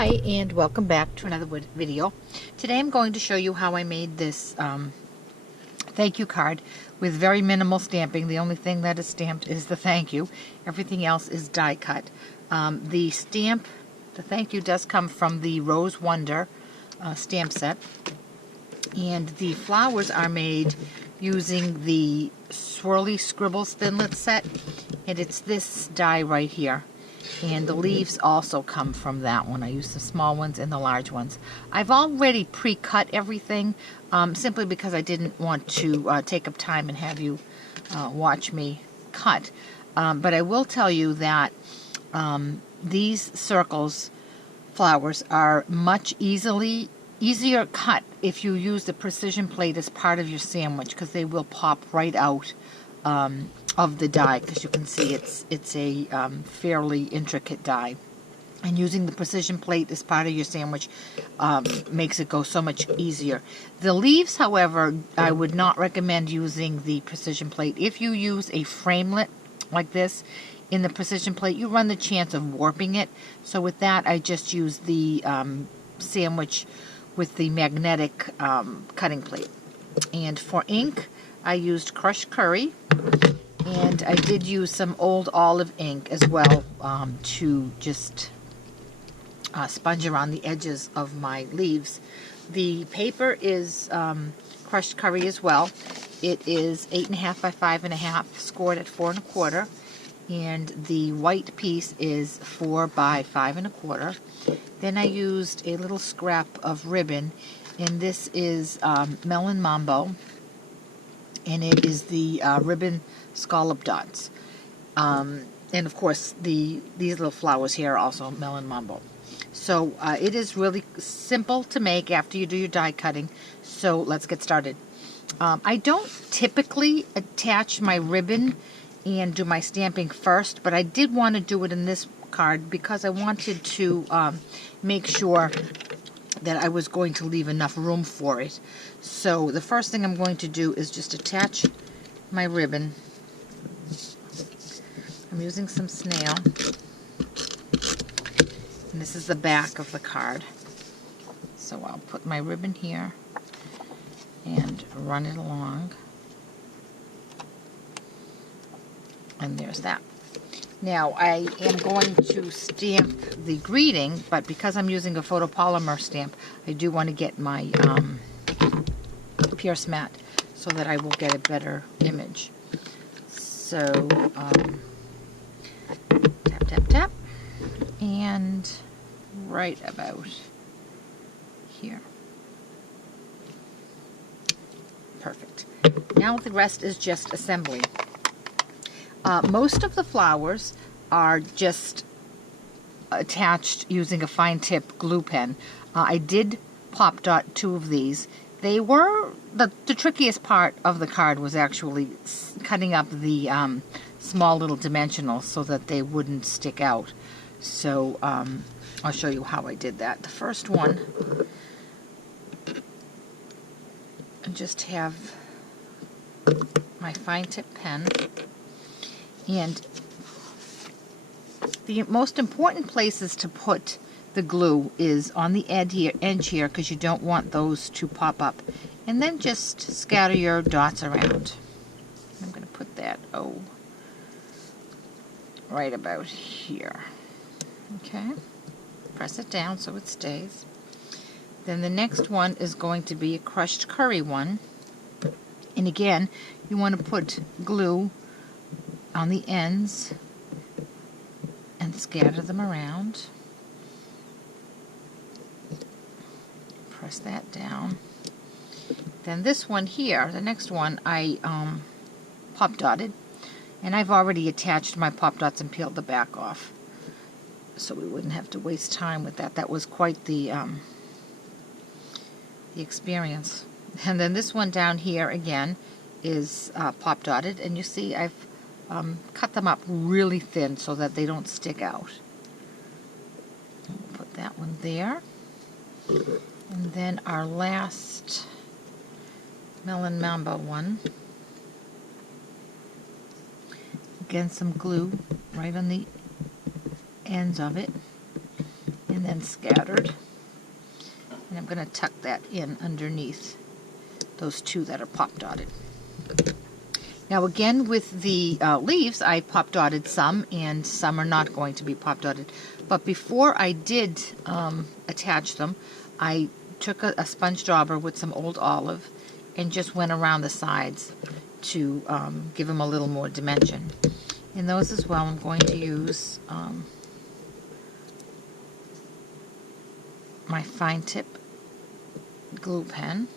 Hi, and welcome back to another video. Today I'm going to show you how I made this thank you card with very minimal stamping. The only thing that is stamped is the thank you. Everything else is die cut. The thank you does come from the Rose Wonder stamp set, and the flowers are made using the Swirly Scribbles Thinlet set, and it's this die right here. And the leaves also come from that one. I use the small ones and the large ones. I've already pre-cut everything simply because I didn't want to take up time and have you watch me cut. But I will tell you that these circles flowers are much easier cut if you use the precision plate as part of your sandwich, because they will pop right out of the die, because you can see it's a fairly intricate die, and using the precision plate as part of your sandwich makes it go so much easier. The leaves, however, I would not recommend using the precision plate. If you use a framelit like this in the precision plate, you run the chance of warping it. So with that, I just use the sandwich with the magnetic cutting plate. And for ink, I used crushed curry, and I did use some old olive ink as well to just sponge around the edges of my leaves. The paper is crushed curry as well. It is 8.5 by 5.5, scored at 4 1/4, and the white piece is 4 by 5 1/4. Then I used a little scrap of ribbon, and this is Melon Mambo, and it is the ribbon scallop dots. And of course, these little flowers here are also Melon Mambo. So it is really simple to make after you do your die cutting. So let's get started. I don't typically attach my ribbon and do my stamping first, but I did want to do it in this card because I wanted to make sure that I was going to leave enough room for it. So the first thing I'm going to do is just attach my ribbon. I'm using some snail, and this is the back of the card. So I'll put my ribbon here and run it along, and there's that. Now I am going to stamp the greeting, but because I'm using a photopolymer stamp, I do want to get my Pierce mat so that I will get a better image. So tap, tap, tap, and right about here. Perfect. Now the rest is just assembly. Most of the flowers are just attached using a fine tip glue pen. I did pop dot 2 of these. They were, the trickiest part of the card was actually cutting up the small little dimensionals so that they wouldn't stick out. So I'll show you how I did that. The first one, I just have my fine tip pen, and the most important places to put the glue is on the edge here, because you don't want those to pop up. And then just scatter your dots around. I'm going to put that right about here. Okay, press it down so it stays. Then the next one is going to be a crushed curry one, and again you want to put glue on the ends and scatter them around. Press that down. Then this one here, the next one, I pop dotted, and I've already attached my pop dots and peeled the back off, so we wouldn't have to waste time with that. That was quite the experience. And then this one down here again is pop dotted, and you see I've cut them up really thin so that they don't stick out. We'll put that one there. And then our last Melon Mambo one. Again, some glue right on the ends of it. and then scattered. And I'm going to tuck that in underneath those two that are pop dotted. Now again, with the leaves, I pop dotted some, and some are not going to be pop dotted. But before I did attach them, I took a sponge dauber with some old olive and just went around the sides to give them a little more dimension. In those as well, I'm going to use my fine tip glue pen,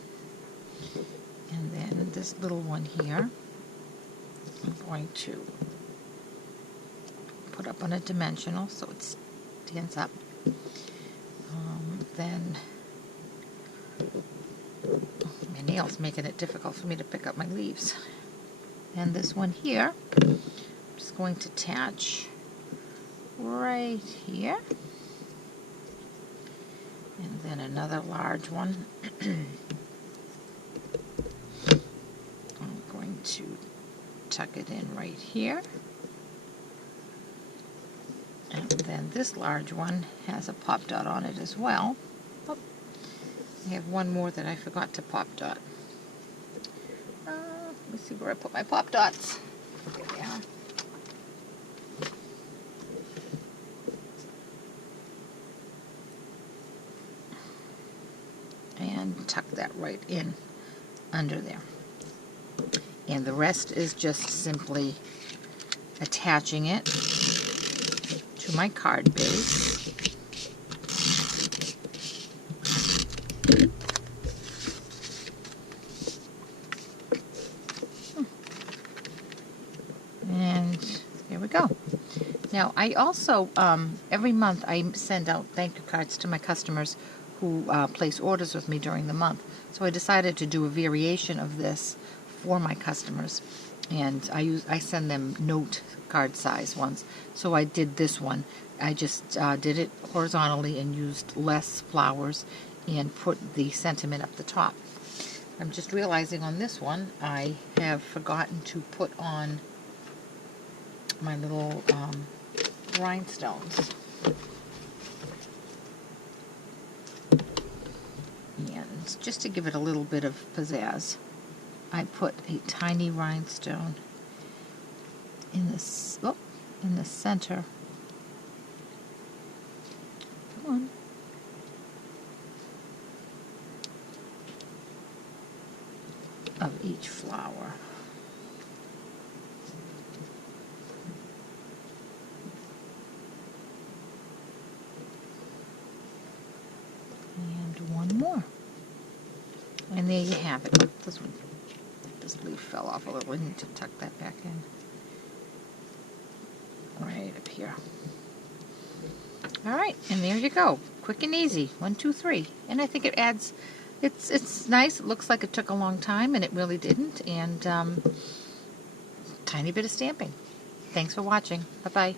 and then this little one here I'm going to put up on a dimensional so it stands up. Then my nails making it difficult for me to pick up my leaves. And this one here, I'm just going to attach right here. And then another large one. I'm going to tuck it in right here. And then this large one has a pop dot on it as well. Oh, I have one more that I forgot to pop dot. Let me see where I put my pop dots. There they are. And tuck that right in under there. And the rest is just simply attaching it to my card base. And there we go. Now I also, every month I send out thank you cards to my customers who place orders with me during the month. So I decided to do a variation of this for my customers, and I send them note card size ones. So I did this one. I just did it horizontally and used less flowers and put the sentiment up the top. I'm just realizing on this one I have forgotten to put on my little rhinestones. And just to give it a little bit of pizzazz, I put a tiny rhinestone in this, in the center. Come on. Of each flower. And one more. And there you have it. This leaf fell off a little. I need to tuck that back in. Right up here. Alright, and there you go. Quick and easy. 1, 2, 3. And I think it adds, it's nice. It looks like it took a long time, and it really didn't. And tiny bit of stamping. Thanks for watching. Bye-bye.